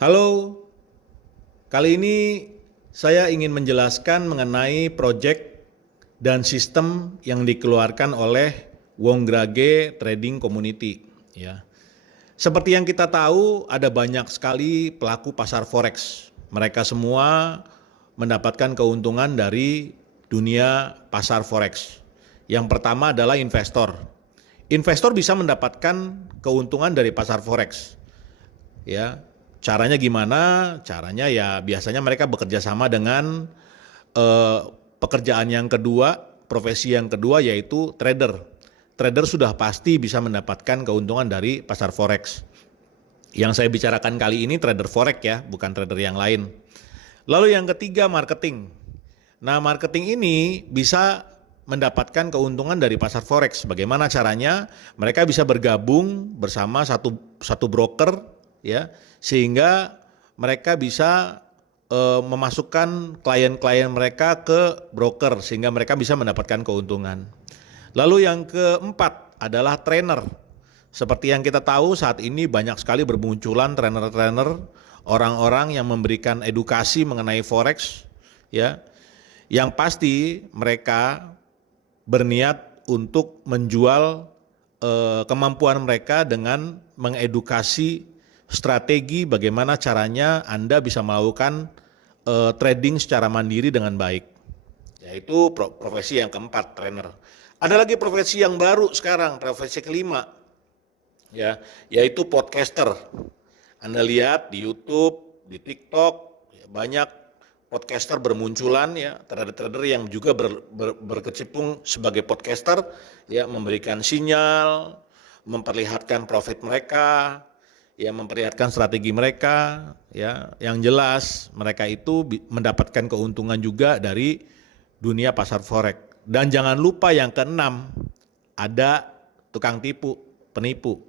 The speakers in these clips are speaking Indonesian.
Halo, kali ini saya ingin menjelaskan mengenai proyek dan sistem yang dikeluarkan oleh Wongrage Trading Community. Ya. Seperti yang kita tahu, ada banyak sekali pelaku pasar forex. Mereka semua mendapatkan keuntungan dari dunia pasar forex. Yang pertama adalah investor. Investor bisa mendapatkan keuntungan dari pasar forex. Ya, caranya gimana? Caranya ya biasanya mereka bekerja sama dengan pekerjaan yang kedua, profesi yang kedua yaitu trader. Trader sudah pasti bisa mendapatkan keuntungan dari pasar forex. Yang saya bicarakan kali ini trader forex ya, bukan trader yang lain. Lalu yang ketiga marketing. Nah, marketing ini bisa mendapatkan keuntungan dari pasar forex. Bagaimana caranya? Mereka bisa bergabung bersama satu broker ya, sehingga mereka bisa memasukkan klien-klien mereka ke broker sehingga mereka bisa mendapatkan keuntungan. Lalu yang keempat adalah trainer. Seperti yang kita tahu saat ini banyak sekali bermunculan trainer-trainer, orang-orang yang memberikan edukasi mengenai forex ya. Yang pasti mereka berniat untuk menjual kemampuan mereka dengan mengedukasi strategi bagaimana caranya Anda bisa melakukan trading secara mandiri dengan baik. Yaitu profesi yang keempat, trainer. Ada lagi profesi yang baru sekarang, profesi kelima, ya, yaitu podcaster. Anda lihat di YouTube, di TikTok, ya, banyak podcaster bermunculan ya, trader-trader yang juga berkecimpung sebagai podcaster, ya, memberikan sinyal, memperlihatkan profit mereka, ya, memperlihatkan strategi mereka, ya, yang jelas mereka itu mendapatkan keuntungan juga dari dunia pasar forex. Dan jangan lupa yang keenam, ada tukang tipu, penipu.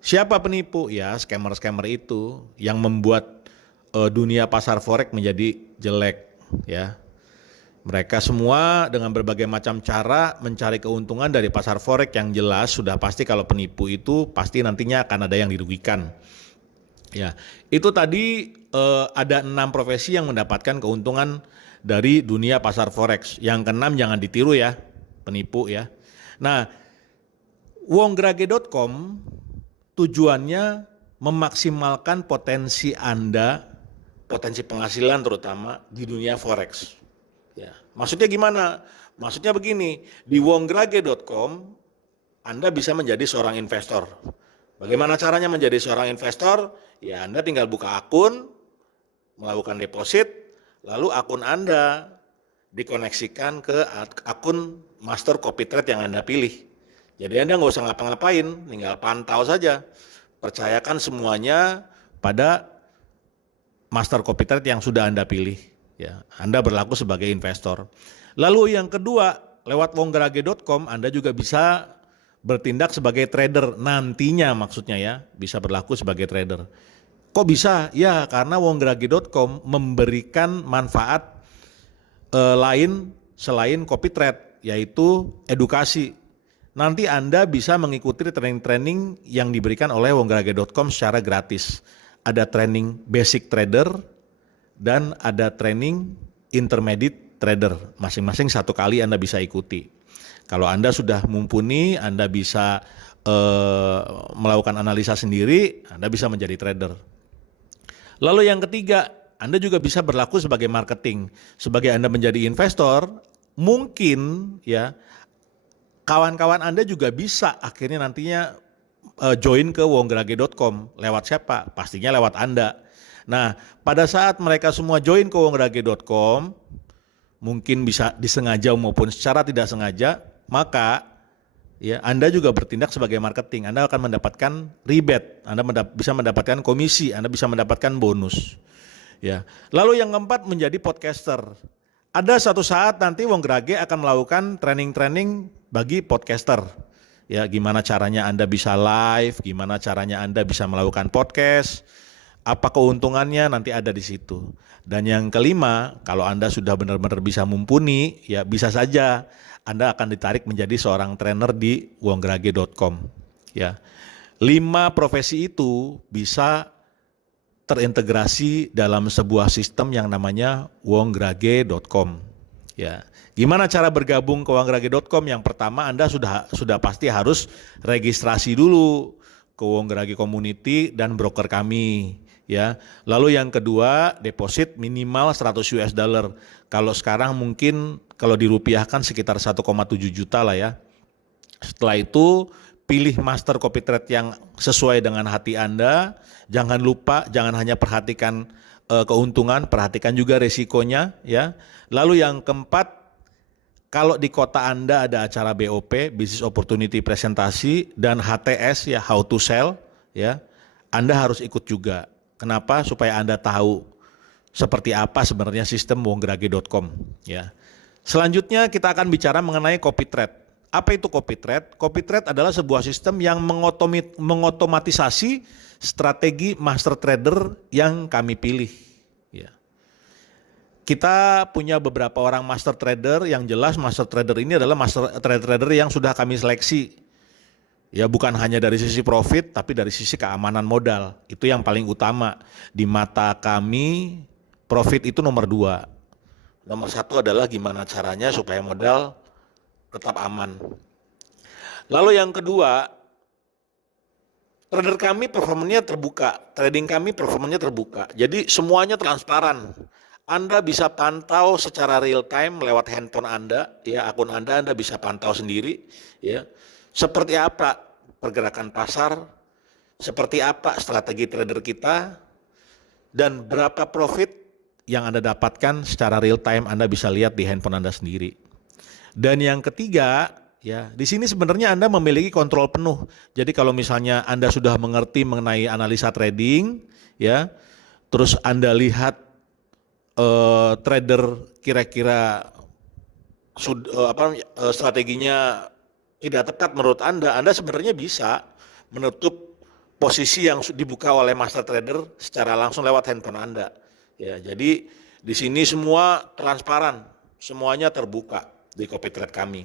Siapa penipu? Ya, scammer-scammer itu yang membuat dunia pasar forex menjadi jelek, ya. Mereka semua dengan berbagai macam cara mencari keuntungan dari pasar forex. Yang jelas sudah pasti kalau penipu itu pasti nantinya akan ada yang dirugikan. Ya, itu tadi ada 6 profesi yang mendapatkan keuntungan dari dunia pasar forex. Yang keenam jangan ditiru ya, penipu ya. Nah, wongrage.com tujuannya memaksimalkan potensi Anda, potensi penghasilan terutama di dunia forex. Ya, maksudnya gimana? Maksudnya begini, di wongrage.com Anda bisa menjadi seorang investor. Bagaimana caranya menjadi seorang investor? Ya, Anda tinggal buka akun, melakukan deposit, lalu akun Anda dikoneksikan ke akun master copy trade yang Anda pilih. Jadi Anda nggak usah ngapa-ngapain, tinggal pantau saja. Percayakan semuanya pada master copy trade yang sudah Anda pilih. Ya, Anda berlaku sebagai investor. Lalu yang kedua, lewat wongrage.com Anda juga bisa bertindak sebagai trader nantinya, maksudnya ya, bisa berlaku sebagai trader. Kok bisa? Ya, karena wongrage.com memberikan manfaat lain selain copy trade, yaitu edukasi. Nanti Anda bisa mengikuti training-training yang diberikan oleh wongrage.com secara gratis. Ada training basic trader dan ada training intermediate trader. Masing-masing satu kali Anda bisa ikuti. Kalau Anda sudah mumpuni, Anda bisa melakukan analisa sendiri, Anda bisa menjadi trader. Lalu yang ketiga, Anda juga bisa berlaku sebagai marketing. Sebagai Anda menjadi investor, mungkin ya kawan-kawan Anda juga bisa akhirnya nantinya join ke wongrage.com. Lewat siapa? Pastinya lewat Anda. Nah, pada saat mereka semua join ke wongrage.com, mungkin bisa disengaja maupun secara tidak sengaja, maka ya Anda juga bertindak sebagai marketing. Anda akan mendapatkan rebate, Anda bisa mendapatkan komisi, Anda bisa mendapatkan bonus. Ya. Lalu yang keempat menjadi podcaster. Ada satu saat nanti Wongrage akan melakukan training-training bagi podcaster. Ya, gimana caranya Anda bisa live, gimana caranya Anda bisa melakukan podcast, apa keuntungannya nanti ada di situ. Dan yang kelima, kalau Anda sudah benar-benar bisa mumpuni, ya bisa saja Anda akan ditarik menjadi seorang trainer di wongrage.com. Ya. 5 profesi itu bisa terintegrasi dalam sebuah sistem yang namanya wonggrage.com. Ya, gimana cara bergabung ke wonggrage.com? Yang pertama Anda sudah pasti harus registrasi dulu ke Wonggrage Community dan broker kami. Ya, lalu yang kedua deposit minimal 100 US dollar. Kalau sekarang mungkin kalau dirupiahkan sekitar 1,7 juta lah ya. Setelah itu pilih master copy trade yang sesuai dengan hati Anda. Jangan lupa, jangan hanya perhatikan keuntungan, perhatikan juga resikonya ya. Lalu yang keempat, kalau di kota Anda ada acara BOP, Business Opportunity Presentasi, dan HTS ya, How to Sell ya, Anda harus ikut juga. Kenapa? Supaya Anda tahu seperti apa sebenarnya sistem wonggrage.com ya. Selanjutnya kita akan bicara mengenai copy trade. Apa itu copy trade? Copy trade adalah sebuah sistem yang mengotomatisasi strategi master trader yang kami pilih. Ya. Kita punya beberapa orang master trader, yang jelas master trader ini adalah master trader yang sudah kami seleksi. Ya, bukan hanya dari sisi profit tapi dari sisi keamanan modal. Itu yang paling utama. Di mata kami profit itu nomor 2. Nomor 1 adalah gimana caranya supaya modal tetap aman. Lalu yang kedua, trader kami performanya terbuka, trading kami performanya terbuka. Jadi semuanya transparan. Anda bisa pantau secara real time lewat handphone Anda, ya, akun Anda bisa pantau sendiri, ya. Seperti apa pergerakan pasar, seperti apa strategi trader kita, dan berapa profit yang Anda dapatkan secara real time Anda bisa lihat di handphone Anda sendiri. Dan yang ketiga, ya, di sini sebenarnya Anda memiliki kontrol penuh. Jadi kalau misalnya Anda sudah mengerti mengenai analisa trading, ya, terus Anda lihat trader kira-kira strateginya tidak tepat menurut Anda sebenarnya bisa menutup posisi yang dibuka oleh master trader secara langsung lewat handphone Anda. Ya, jadi di sini semua transparan, semuanya terbuka di copy trade kami.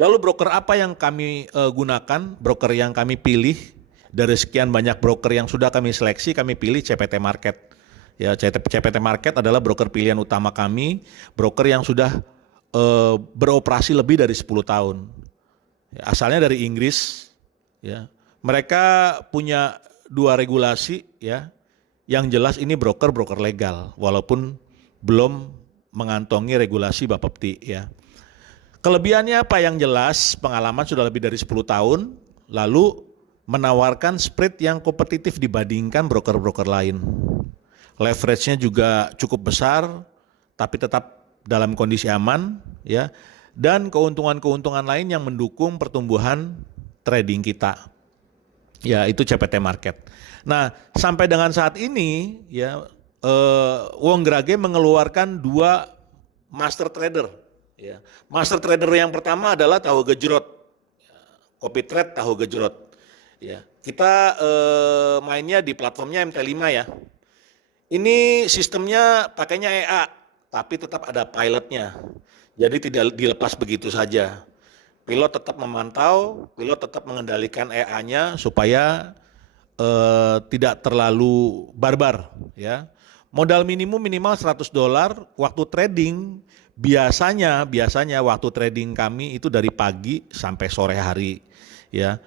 Lalu broker apa yang kami gunakan? Broker yang kami pilih dari sekian banyak broker yang sudah kami seleksi, kami pilih CPT Market. Ya, CPT Market adalah broker pilihan utama kami, broker yang sudah beroperasi lebih dari 10 tahun. Ya, asalnya dari Inggris, ya. Mereka punya 2 regulasi, ya. Yang jelas ini broker legal, walaupun belum mengantongi regulasi Bapepti, ya. Kelebihannya apa? Yang jelas pengalaman sudah lebih dari 10 tahun, lalu menawarkan spread yang kompetitif dibandingkan broker-broker lain. Leverage-nya juga cukup besar, tapi tetap dalam kondisi aman, ya. Dan keuntungan-keuntungan lain yang mendukung pertumbuhan trading kita. Ya, itu CPT Market. Nah, sampai dengan saat ini, ya, Wonggrage mengeluarkan 2 master trader. Ya. Master trader yang pertama adalah tahu gejrot, copy trade tahu gejrot. Ya. Kita mainnya di platformnya MT5 ya. Ini sistemnya pakainya EA, tapi tetap ada pilotnya. Jadi tidak dilepas begitu saja. Pilot tetap memantau, pilot tetap mengendalikan EA-nya supaya tidak terlalu barbar, ya. Modal minimum minimal $100. Waktu trading biasanya waktu trading kami itu dari pagi sampai sore hari, ya.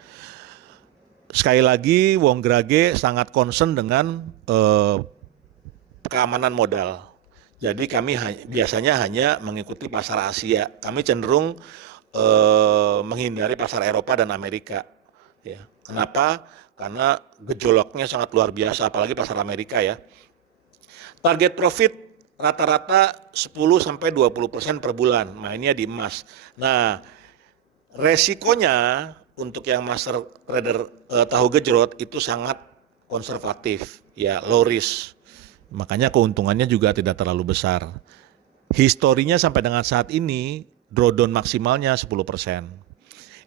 Sekali lagi Wonggrage sangat concern dengan keamanan modal. Jadi kami biasanya hanya mengikuti pasar Asia. Kami cenderung menghindari pasar Eropa dan Amerika. Ya. Kenapa? Karena gejolaknya sangat luar biasa, apalagi pasar Amerika ya. Target profit rata-rata 10-20% per bulan, mainnya di emas. Nah, resikonya untuk yang master trader tahu gejrot itu sangat konservatif, ya, low risk. Makanya keuntungannya juga tidak terlalu besar. Historinya sampai dengan saat ini drawdown maksimalnya 10%.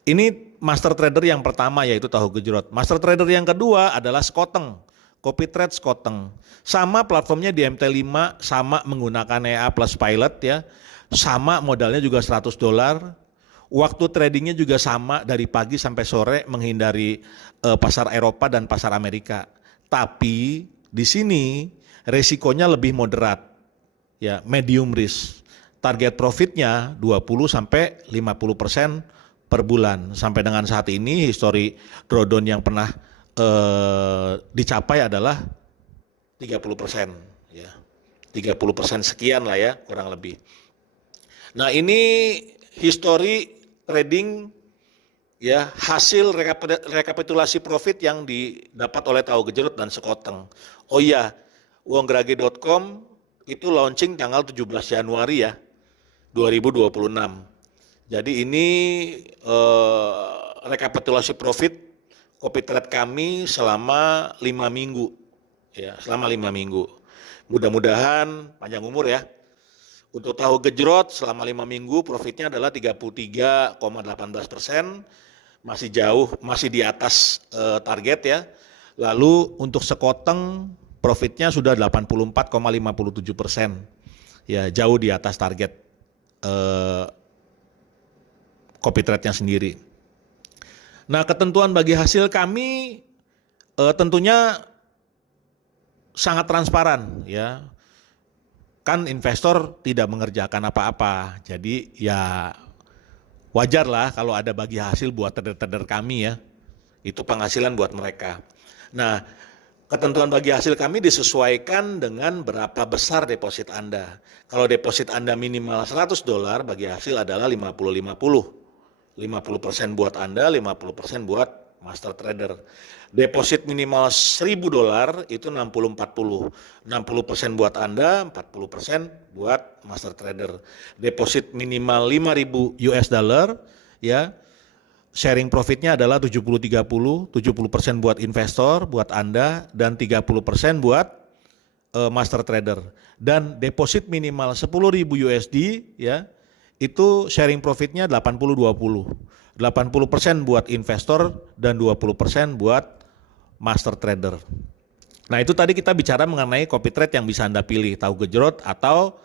Ini master trader yang pertama yaitu tahu gejrot. Master trader yang kedua adalah Skoteng, copy trade Skoteng. Sama platformnya di MT5, sama menggunakan EA plus pilot ya. Sama modalnya juga $100. Waktu tradingnya juga sama dari pagi sampai sore menghindari pasar Eropa dan pasar Amerika. Tapi Di sini resikonya lebih moderat, ya, medium risk. Target profitnya 20-50% per bulan. Sampai dengan saat ini histori drawdown yang pernah dicapai adalah 30%, ya. 30% sekian lah ya, kurang lebih. Nah, ini histori trading, ya, hasil rekapitulasi profit yang didapat oleh Tahu Gejrot dan Sekoteng. Oh iya, wonggrage.com itu launching tanggal 17 Januari ya, 2026. Jadi ini rekapitulasi profit copy trade kami selama 5 minggu. Ya, selama 5 minggu. Mudah-mudahan panjang umur ya. Untuk Tahu Gejrot selama 5 minggu profitnya adalah 33,18%, masih jauh, masih di atas target ya. Lalu untuk Sekoteng profitnya sudah 84,57%, ya, jauh di atas target copy trade-nya sendiri. Nah, ketentuan bagi hasil kami tentunya sangat transparan, ya. Kan investor tidak mengerjakan apa-apa, jadi ya wajar lah kalau ada bagi hasil buat trader-trader kami ya, itu penghasilan buat mereka. Nah, ketentuan bagi hasil kami disesuaikan dengan berapa besar deposit Anda. Kalau deposit Anda minimal $100, bagi hasil adalah 50-50. 50% buat Anda, 50% buat master trader. Deposit minimal $1.000 itu 60-40. 60% buat Anda, 40% buat master trader. Deposit minimal $5.000 ya. Sharing profitnya adalah 70-30, 70% buat investor, buat Anda, dan 30% buat master trader. Dan deposit minimal $10.000 ya, itu sharing profitnya 80-20. 80% buat investor dan 20% buat master trader. Nah, itu tadi kita bicara mengenai copy trade yang bisa Anda pilih, Tahu Gejrot atau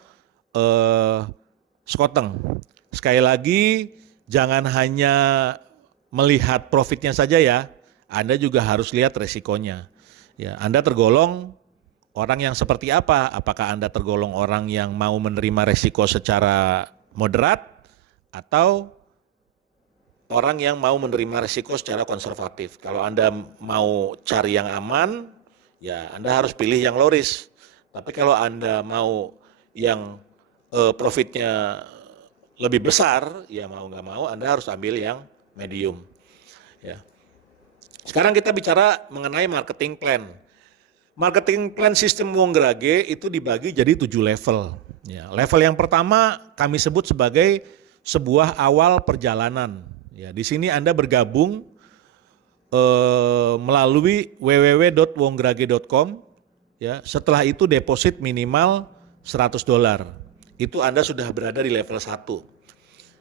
Sekoteng. Sekali lagi, jangan hanya melihat profitnya saja ya, Anda juga harus lihat resikonya. Ya, Anda tergolong orang yang seperti apa? Apakah Anda tergolong orang yang mau menerima resiko secara moderat atau orang yang mau menerima resiko secara konservatif? Kalau Anda mau cari yang aman, ya Anda harus pilih yang low risk. Tapi kalau Anda mau yang profitnya lebih besar, ya mau nggak mau Anda harus ambil yang medium. Ya. Sekarang kita bicara mengenai marketing plan. Marketing plan sistem Wonggrage itu dibagi jadi 7 level. Ya, level yang pertama kami sebut sebagai sebuah awal perjalanan. Ya, di sini Anda bergabung melalui www.wonggrage.com. Ya, setelah itu deposit minimal $100. Itu Anda sudah berada di level 1.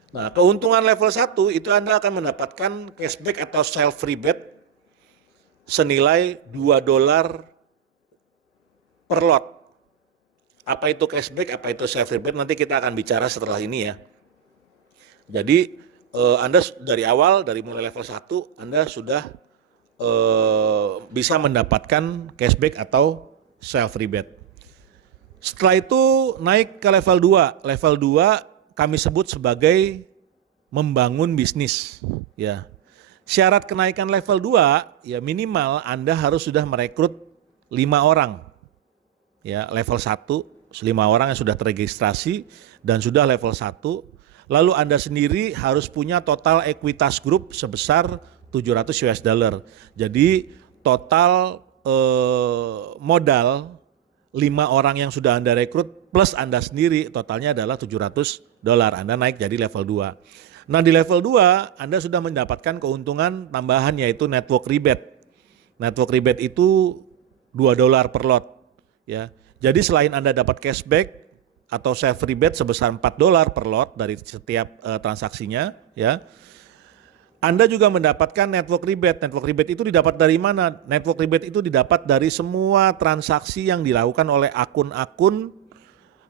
Nah, keuntungan level 1 itu Anda akan mendapatkan cashback atau self rebate senilai $2 per lot. Apa itu cashback, apa itu self rebate, nanti kita akan bicara setelah ini ya. Jadi Anda dari awal, dari mulai level 1, Anda sudah bisa mendapatkan cashback atau self rebate. Setelah itu naik ke level 2. Level 2 kami sebut sebagai membangun bisnis. Ya. Syarat kenaikan level 2 ya minimal Anda harus sudah merekrut 5 orang. Ya, level 1 5 orang yang sudah terregistrasi dan sudah level 1. Lalu Anda sendiri harus punya total ekuitas grup sebesar $700. Jadi total modal 5 orang yang sudah Anda rekrut plus Anda sendiri totalnya adalah $700. Anda naik jadi level 2. Nah, di level 2 Anda sudah mendapatkan keuntungan tambahan yaitu network rebate. Network rebate itu $2 per lot. Ya. Jadi selain Anda dapat cashback atau self rebate sebesar $4 per lot dari setiap transaksinya, ya. Anda juga mendapatkan network rebate. Network rebate itu didapat dari mana? Network rebate itu didapat dari semua transaksi yang dilakukan oleh akun-akun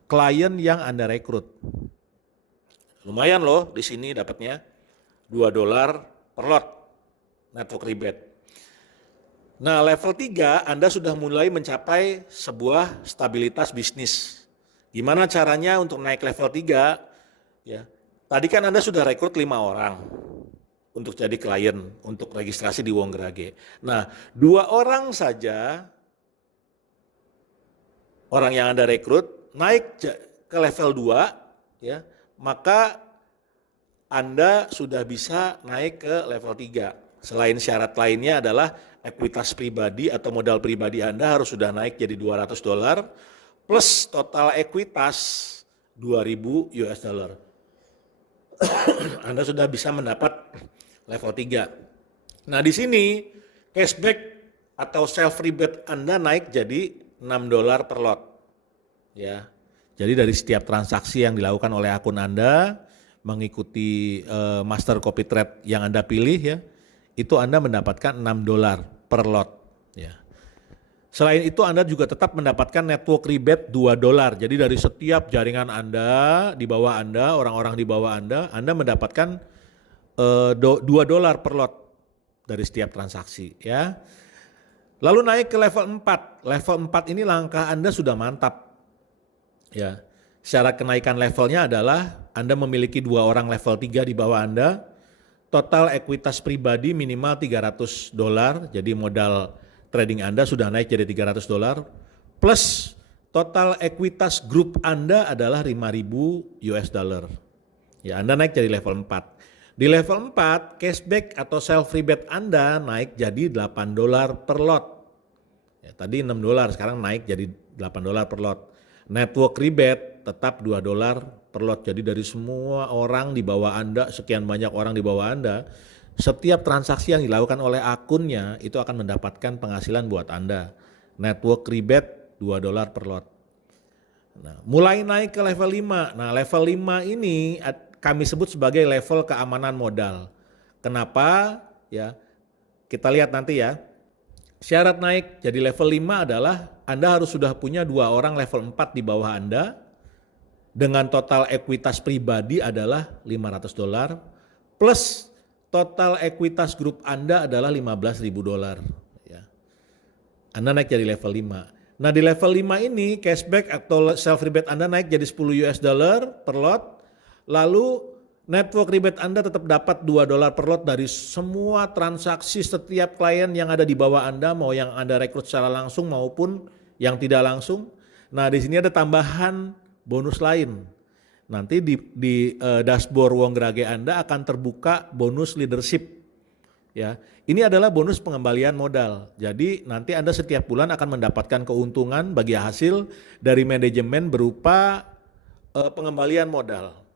klien yang Anda rekrut. Lumayan loh di sini dapatnya $2 per lot network rebate. Nah, level 3 Anda sudah mulai mencapai sebuah stabilitas bisnis. Gimana caranya untuk naik level 3? Ya. Tadi kan Anda sudah rekrut 5 orang untuk jadi klien, untuk registrasi di Wongrage. Nah, 2 orang saja orang yang Anda rekrut naik ke level 2, ya, maka Anda sudah bisa naik ke level 3. Selain syarat lainnya adalah ekuitas pribadi atau modal pribadi Anda harus sudah naik jadi $200 plus total ekuitas 2.000 US dollar. Anda sudah bisa mendapat level 3. Nah, di sini cashback atau self rebate Anda naik jadi $6 per lot. Ya. Jadi dari setiap transaksi yang dilakukan oleh akun Anda mengikuti master copy trade yang Anda pilih, ya, itu Anda mendapatkan $6 per lot. Ya. Selain itu Anda juga tetap mendapatkan network rebate $2. Jadi dari setiap jaringan Anda, di bawah Anda, orang-orang di bawah Anda mendapatkan $2 per lot dari setiap transaksi, ya. Lalu naik ke level 4. Level 4 ini langkah Anda sudah mantap. Ya. Syarat kenaikan levelnya adalah Anda memiliki 2 orang level 3 di bawah Anda. Total ekuitas pribadi minimal $300. Jadi modal trading Anda sudah naik jadi $300 plus total ekuitas grup Anda adalah 5.000 US dollar. Ya, Anda naik jadi level 4. Di level 4, cashback atau self rebate Anda naik jadi $8 per lot. Ya, tadi $6, sekarang naik jadi $8 per lot. Network rebate tetap $2 per lot. Jadi dari semua orang di bawah Anda, sekian banyak orang di bawah Anda, setiap transaksi yang dilakukan oleh akunnya itu akan mendapatkan penghasilan buat Anda. Network rebate $2 per lot. Nah, mulai naik ke level 5. Nah, level 5 ini kami sebut sebagai level keamanan modal. Kenapa? Ya, kita lihat nanti ya. Syarat naik jadi level 5 adalah Anda harus sudah punya 2 orang level 4 di bawah Anda dengan total ekuitas pribadi adalah $500 plus total ekuitas grup Anda adalah $15.000. Ya. Anda naik jadi level 5. Nah, di level 5 ini cashback atau self rebate Anda naik jadi $10 per lot. Lalu network rebate Anda tetap dapat $2 per lot dari semua transaksi setiap klien yang ada di bawah Anda, mau yang Anda rekrut secara langsung maupun yang tidak langsung. Nah, di sini ada tambahan bonus lain. Nanti di dashboard Wongrage Anda akan terbuka bonus leadership. Ya, ini adalah bonus pengembalian modal. Jadi nanti Anda setiap bulan akan mendapatkan keuntungan bagi hasil dari manajemen berupa pengembalian modal.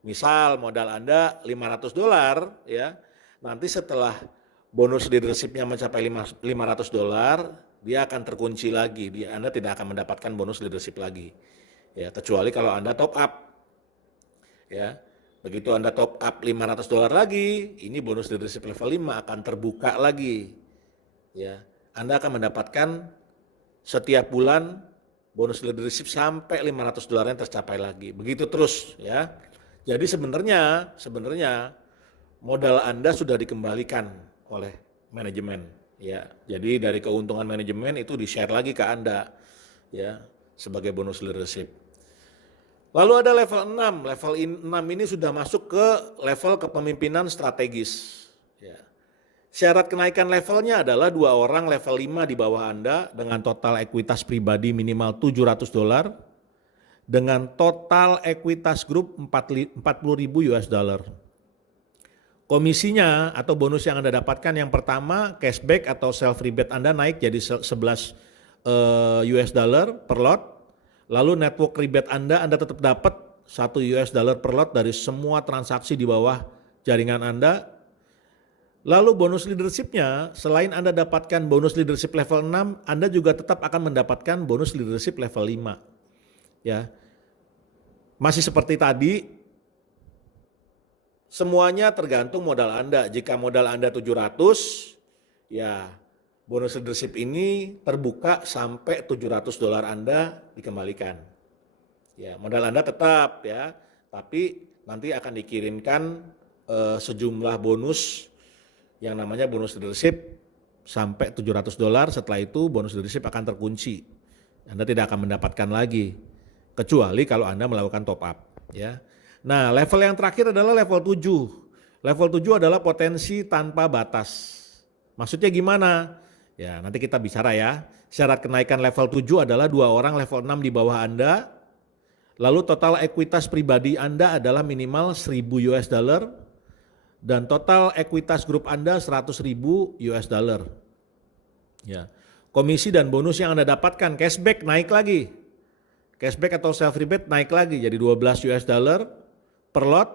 Misal modal Anda $500, ya. Nanti setelah bonus leadership-nya mencapai $500, dia akan terkunci lagi. Anda tidak akan mendapatkan bonus leadership lagi. Ya, kecuali kalau Anda top up. Ya. Begitu Anda top up $500 lagi, ini bonus leadership level 5 akan terbuka lagi. Ya. Anda akan mendapatkan setiap bulan bonus leadership sampai $500 yang tercapai lagi. Begitu terus, ya. Jadi sebenarnya modal Anda sudah dikembalikan oleh manajemen, ya. Jadi dari keuntungan manajemen itu di-share lagi ke Anda, ya, sebagai bonus leadership. Lalu ada level 6. Level 6 ini sudah masuk ke level kepemimpinan strategis, ya. Syarat kenaikan levelnya adalah 2 orang level 5 di bawah Anda dengan total ekuitas pribadi minimal $700 dengan total ekuitas grup 40.000 US dollar. Komisinya atau bonus yang Anda dapatkan yang pertama cashback atau self rebate Anda naik jadi 11 US dollar per lot. Lalu network rebate Anda tetap dapat 1 US dollar per lot dari semua transaksi di bawah jaringan Anda. Lalu bonus leadership-nya selain Anda dapatkan bonus leadership level 6, Anda juga tetap akan mendapatkan bonus leadership level 5. Ya. Masih seperti tadi, semuanya tergantung modal Anda. Jika modal Anda 700, ya bonus leadership ini terbuka sampai $700 Anda dikembalikan. Ya, modal Anda tetap, ya, tapi nanti akan dikirimkan sejumlah bonus yang namanya bonus leadership sampai $700. Setelah itu bonus leadership akan terkunci. Anda tidak akan mendapatkan lagi kecuali kalau Anda melakukan top up, ya. Nah, level yang terakhir adalah level 7. Level 7 adalah potensi tanpa batas. Maksudnya gimana? Ya, nanti kita bicara ya. Syarat kenaikan level 7 adalah 2 orang level 6 di bawah Anda. Lalu total ekuitas pribadi Anda adalah minimal $1.000 dan total ekuitas grup Anda $100.000. Ya. Komisi dan bonus yang Anda dapatkan, cashback naik lagi. Cashback atau self rebate naik lagi jadi $12 per lot.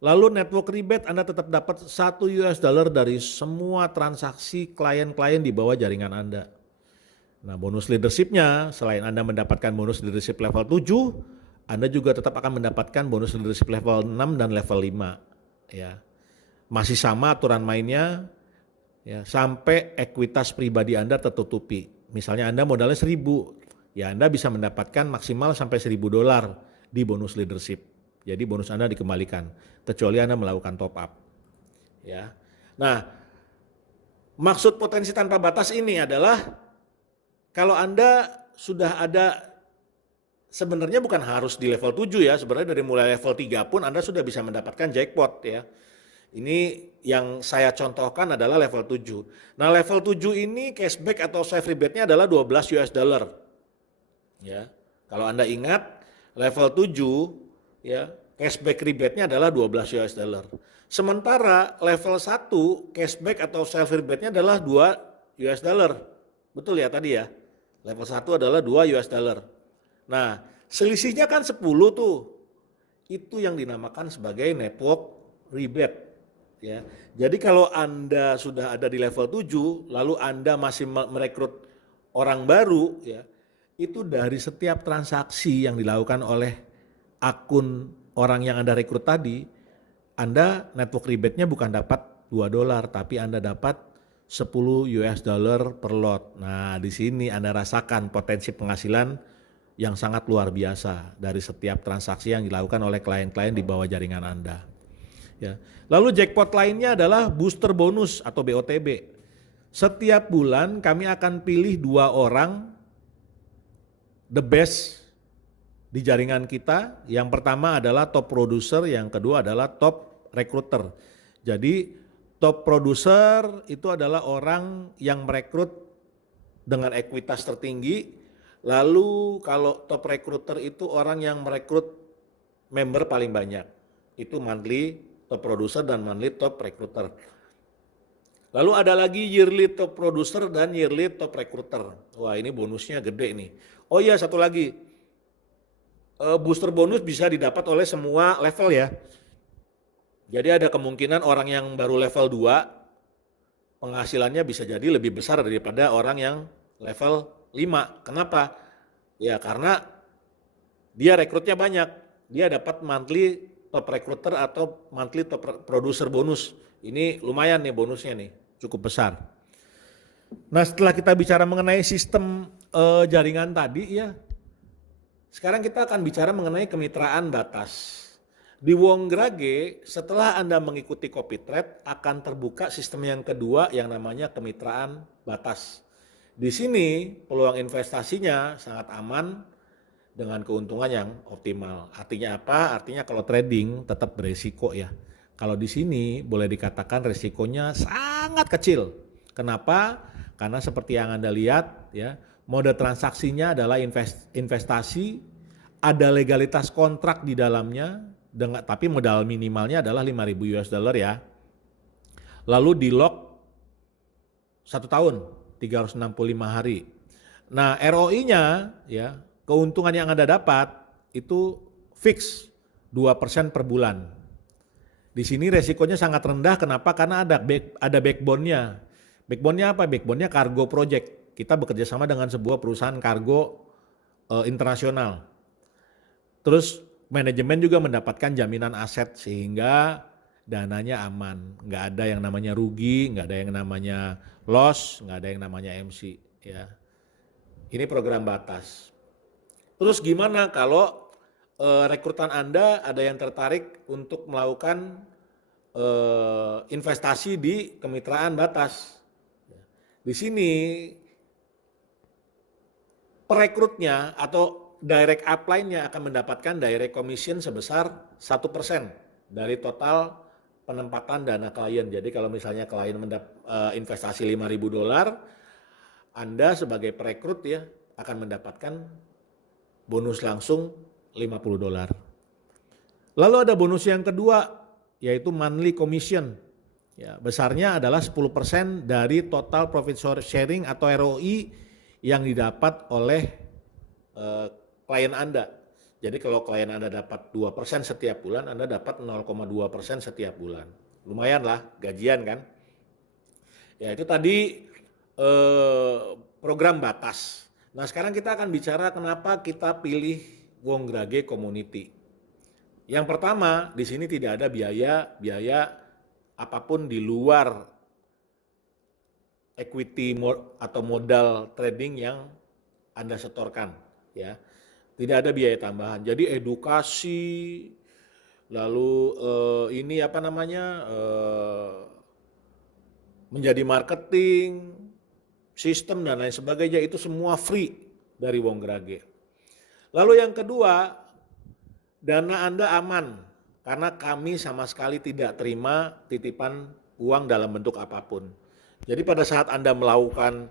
Lalu network rebate Anda tetap dapat $1 dari semua transaksi klien-klien di bawah jaringan Anda. Nah, bonus leadership-nya selain Anda mendapatkan bonus leadership level 7, Anda juga tetap akan mendapatkan bonus leadership level 6 dan level 5. Ya. Masih sama aturan mainnya, ya, sampai ekuitas pribadi Anda tertutupi. Misalnya Anda modalnya 1.000, ya Anda bisa mendapatkan maksimal sampai $1.000 di bonus leadership. Jadi bonus Anda dikembalikan, kecuali Anda melakukan top up. Ya. Nah, maksud potensi tanpa batas ini adalah kalau Anda sudah ada, sebenarnya bukan harus di level 7 ya, sebenarnya dari mulai level 3 pun Anda sudah bisa mendapatkan jackpot ya. Ini yang saya contohkan adalah level 7. Nah, level 7 ini cashback atau self rebate-nya adalah $12. Ya. Kalau Anda ingat level 7 ya, cashback rebate-nya adalah $12. Sementara level 1 cashback atau self rebate-nya adalah $2. Betul ya tadi ya? Level 1 adalah $2. Nah, selisihnya kan 10 tuh. Itu yang dinamakan sebagai network rebate. Ya. Jadi kalau Anda sudah ada di level 7, lalu Anda masih merekrut orang baru, ya, itu dari setiap transaksi yang dilakukan oleh akun orang yang Anda rekrut tadi, Anda network rebate-nya bukan dapat $2, tapi Anda dapat $10 per lot. Nah, di sini Anda rasakan potensi penghasilan yang sangat luar biasa dari setiap transaksi yang dilakukan oleh klien-klien di bawah jaringan Anda. Ya. Lalu jackpot lainnya adalah booster bonus atau BOTB. Setiap bulan kami akan pilih 2 orang the best di jaringan kita. Yang pertama adalah top producer, yang kedua adalah top recruiter. Jadi top producer itu adalah orang yang merekrut dengan ekuitas tertinggi. Lalu kalau top recruiter itu orang yang merekrut member paling banyak. Itu monthly top producer dan monthly top recruiter. Lalu ada lagi yearly top producer dan yearly top recruiter. Wah, ini bonusnya gede nih. Oh iya, satu lagi. Booster bonus bisa didapat oleh semua level ya. Jadi ada kemungkinan orang yang baru level 2 penghasilannya bisa jadi lebih besar daripada orang yang level 5. Kenapa? Ya karena dia rekrutnya banyak. Dia dapat monthly top recruiter atau monthly top producer bonus. Ini lumayan nih bonusnya nih, cukup besar. Nah, setelah kita bicara mengenai sistem jaringan tadi ya, sekarang kita akan bicara mengenai kemitraan batas. Di Wongrage, setelah Anda mengikuti Copytrade, akan terbuka sistem yang kedua yang namanya kemitraan batas. Di sini peluang investasinya sangat aman dengan keuntungan yang optimal. Artinya apa? Artinya kalau trading tetap beresiko ya. Kalau di sini boleh dikatakan resikonya sangat kecil. Kenapa? Karena seperti yang Anda lihat ya, mode transaksinya adalah investasi, ada legalitas kontrak di dalamnya, tapi modal minimalnya adalah $5.000 ya. Lalu di lock 1 tahun, 365 hari. Nah, ROI-nya ya, keuntungan yang Anda dapat itu fix 2% per bulan. Di sini resikonya sangat rendah. Kenapa? Karena ada backbone-nya. Backbone-nya apa? Backbone-nya Cargo Project. Kita bekerja sama dengan sebuah perusahaan kargo internasional. Terus manajemen juga mendapatkan jaminan aset sehingga dananya aman. Nggak ada yang namanya rugi, nggak ada yang namanya loss, nggak ada yang namanya MC. Ya. Ini program batas. Terus gimana kalau rekrutan Anda ada yang tertarik untuk melakukan investasi di kemitraan batas? Di sini perekrutnya atau direct upline-nya akan mendapatkan direct commission sebesar 1% dari total penempatan dana klien. Jadi kalau misalnya klien investasi $5.000, Anda sebagai perekrut ya akan mendapatkan bonus langsung $50. Lalu ada bonus yang kedua, yaitu monthly commission. Ya, besarnya adalah 10% dari total profit sharing atau ROI yang didapat oleh klien Anda. Jadi kalau klien Anda dapat 2% setiap bulan, Anda dapat 0,2% setiap bulan. Lumayan lah, gajian kan. Ya itu tadi program batas. Nah sekarang kita akan bicara kenapa kita pilih Wongrage Community. Yang pertama, di sini tidak ada biaya apapun di luar equity atau modal trading yang Anda setorkan, ya. Tidak ada biaya tambahan. Jadi edukasi, lalu menjadi marketing, sistem dan lain sebagainya itu semua free dari Wongrage. Lalu yang kedua, dana Anda aman karena kami sama sekali tidak terima titipan uang dalam bentuk apapun. Jadi pada saat Anda melakukan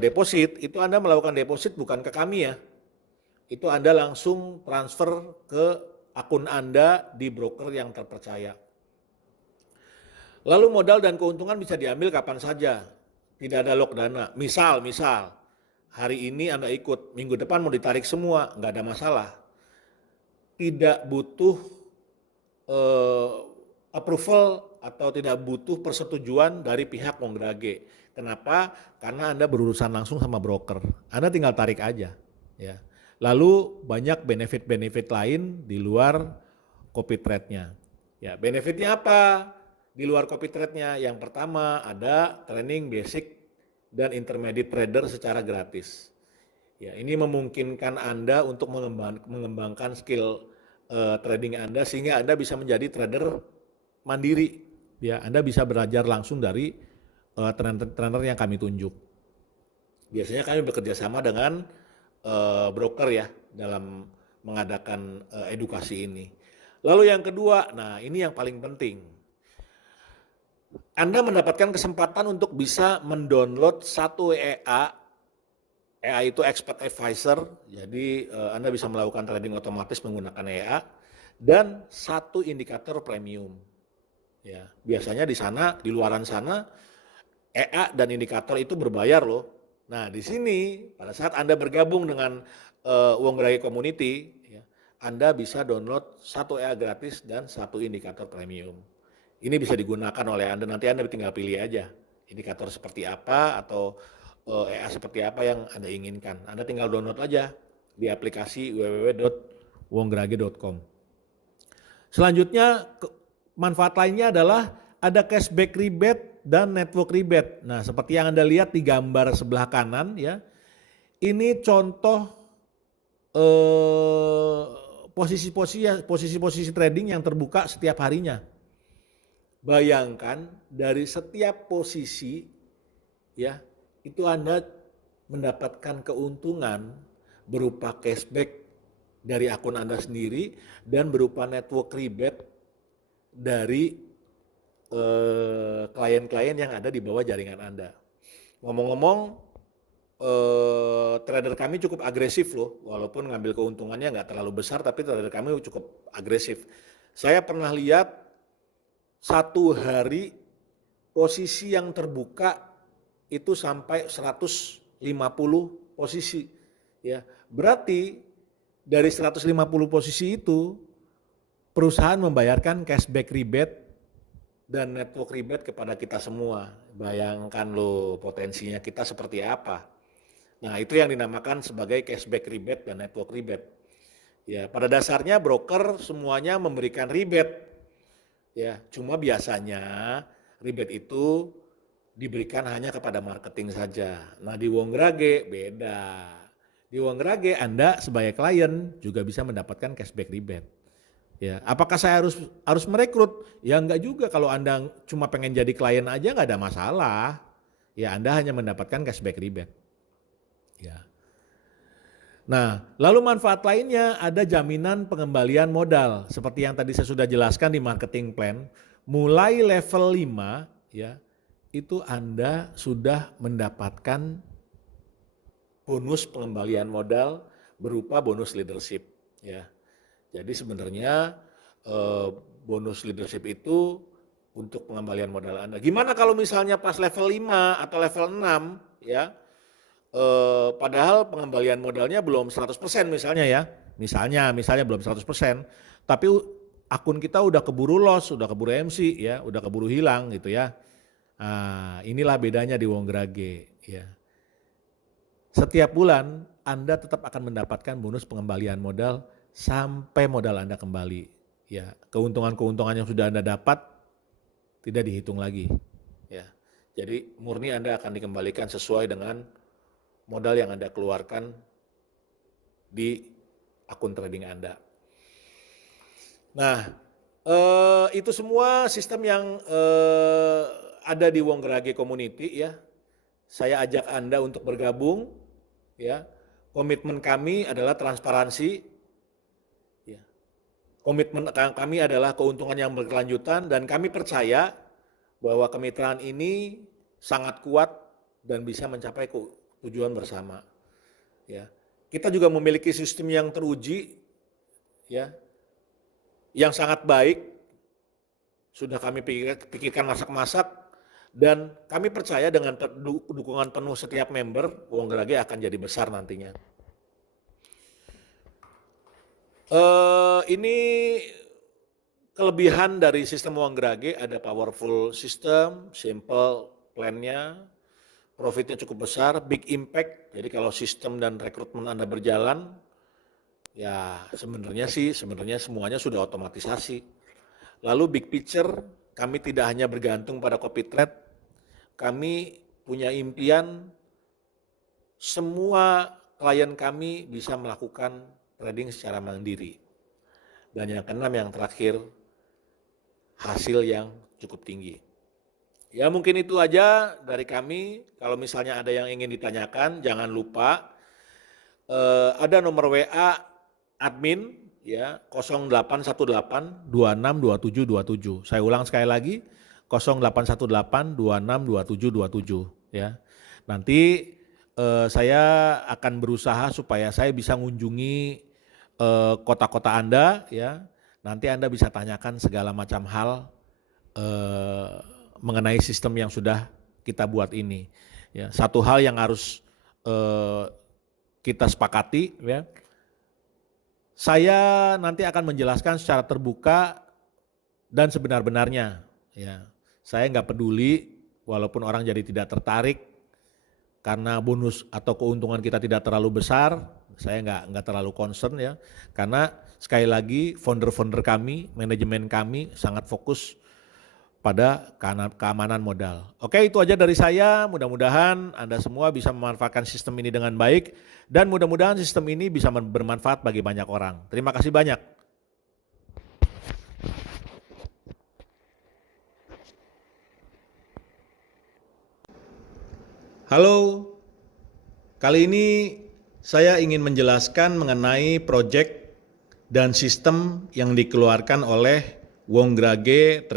deposit, itu Anda melakukan deposit bukan ke kami ya. Itu Anda langsung transfer ke akun Anda di broker yang terpercaya. Lalu modal dan keuntungan bisa diambil kapan saja. Tidak ada lock dana. Misal hari ini Anda ikut, minggu depan mau ditarik semua, nggak ada masalah. Tidak butuh approval atau tidak butuh persetujuan dari pihak Wongrage. Kenapa? Karena Anda berurusan langsung sama broker. Anda tinggal tarik aja. Ya. Lalu banyak benefit-benefit lain di luar copy trade-nya. Ya, benefitnya apa? Di luar copy trade-nya, yang pertama ada training basic dan intermediate trader secara gratis. Ya, ini memungkinkan Anda untuk mengembangkan skill trading Anda sehingga Anda bisa menjadi trader mandiri. Ya, Anda bisa belajar langsung dari trainer yang kami tunjuk. Biasanya kami bekerja sama dengan broker ya dalam mengadakan edukasi ini. Lalu yang kedua, nah ini yang paling penting. Anda mendapatkan kesempatan untuk bisa mendownload satu EA. EA itu Expert Advisor, jadi Anda bisa melakukan trading otomatis menggunakan EA dan satu indikator premium. Ya, biasanya di sana, di luaran sana, EA dan indikator itu berbayar loh. Nah di sini pada saat Anda bergabung dengan Wongrage Community, ya, Anda bisa download satu EA gratis dan satu indikator premium. Ini bisa digunakan oleh Anda, nanti Anda tinggal pilih aja indikator seperti apa atau EA seperti apa yang Anda inginkan. Anda tinggal download aja di aplikasi www.wongrage.com. Selanjutnya manfaat lainnya adalah ada cashback rebate dan network rebate. Nah, seperti yang Anda lihat di gambar sebelah kanan ya. Ini contoh posisi-posisi trading yang terbuka setiap harinya. Bayangkan dari setiap posisi ya, itu Anda mendapatkan keuntungan berupa cashback dari akun Anda sendiri dan berupa network rebate dari klien-klien yang ada di bawah jaringan Anda. Ngomong-ngomong, trader kami cukup agresif loh, walaupun ngambil keuntungannya nggak terlalu besar, tapi trader kami cukup agresif. Saya pernah lihat satu hari posisi yang terbuka itu sampai 150 posisi. Ya, berarti dari 150 posisi itu perusahaan membayarkan cashback rebate dan network rebate kepada kita semua. Bayangkan loh potensinya kita seperti apa. Nah itu yang dinamakan sebagai cashback rebate dan network rebate. Ya pada dasarnya broker semuanya memberikan rebate. Ya cuma biasanya rebate itu diberikan hanya kepada marketing saja. Nah di Wongrage beda. Di Wongrage Anda sebagai klien juga bisa mendapatkan cashback rebate. Ya, apakah saya harus merekrut? Ya enggak juga, kalau Anda cuma pengen jadi klien aja enggak ada masalah. ya Anda hanya mendapatkan cashback rebate. Ya. Nah, lalu manfaat lainnya ada jaminan pengembalian modal. Seperti yang tadi saya sudah jelaskan di marketing plan, mulai level 5 ya, itu Anda sudah mendapatkan bonus pengembalian modal berupa bonus leadership ya. Jadi sebenarnya bonus leadership itu untuk pengembalian modal Anda. Gimana kalau misalnya pas level 5 atau level 6 ya, padahal pengembalian modalnya belum 100% misalnya ya. Misalnya belum 100%, tapi akun kita udah keburu loss, udah keburu MC ya, udah keburu hilang gitu ya. Nah, inilah bedanya di Wongrage ya. Setiap bulan Anda tetap akan mendapatkan bonus pengembalian modal sampai modal Anda kembali. Ya, keuntungan-keuntungan yang sudah Anda dapat tidak dihitung lagi. Ya, jadi murni Anda akan dikembalikan sesuai dengan modal yang Anda keluarkan di akun trading Anda. Nah, itu semua sistem yang ada di Wongrage Community ya. Saya ajak Anda untuk bergabung ya. Komitmen kami adalah transparansi. Ya. Komitmen kami adalah keuntungan yang berkelanjutan dan kami percaya bahwa kemitraan ini sangat kuat dan bisa mencapai tujuan bersama. Ya. Kita juga memiliki sistem yang teruji ya. Yang sangat baik. Sudah kami pikirkan masak-masak dan kami percaya dengan dukungan penuh setiap member, Wongrage akan jadi besar nantinya. Ini kelebihan dari sistem Wongrage, ada powerful system, simple plan-nya, profitnya cukup besar, big impact. Jadi kalau sistem dan rekrutmen Anda berjalan, ya sebenarnya semuanya sudah otomatisasi. Lalu big picture, kami tidak hanya bergantung pada copy trade, kami punya impian semua klien kami bisa melakukan trading secara mandiri. Dan yang keenam, yang terakhir, hasil yang cukup tinggi. Ya mungkin itu aja dari kami. Kalau misalnya ada yang ingin ditanyakan, jangan lupa ada nomor WA admin ya 0818262727. Saya ulang sekali lagi 0818262727 ya. Nanti saya akan berusaha supaya saya bisa mengunjungi kota-kota Anda ya. Nanti Anda bisa tanyakan segala macam hal mengenai sistem yang sudah kita buat ini. Ya, satu hal yang harus kita sepakati ya. Saya nanti akan menjelaskan secara terbuka dan sebenar-benarnya. Ya, saya nggak peduli walaupun orang jadi tidak tertarik karena bonus atau keuntungan kita tidak terlalu besar. Saya nggak terlalu concern ya, karena sekali lagi founder-founder kami, manajemen kami sangat fokus pada keamanan modal. Oke, itu aja dari saya. Mudah-mudahan Anda semua bisa memanfaatkan sistem ini dengan baik dan mudah-mudahan sistem ini bisa bermanfaat bagi banyak orang. Terima kasih banyak. Halo, kali ini saya ingin menjelaskan mengenai proyek dan sistem yang dikeluarkan oleh Wongrage Trading.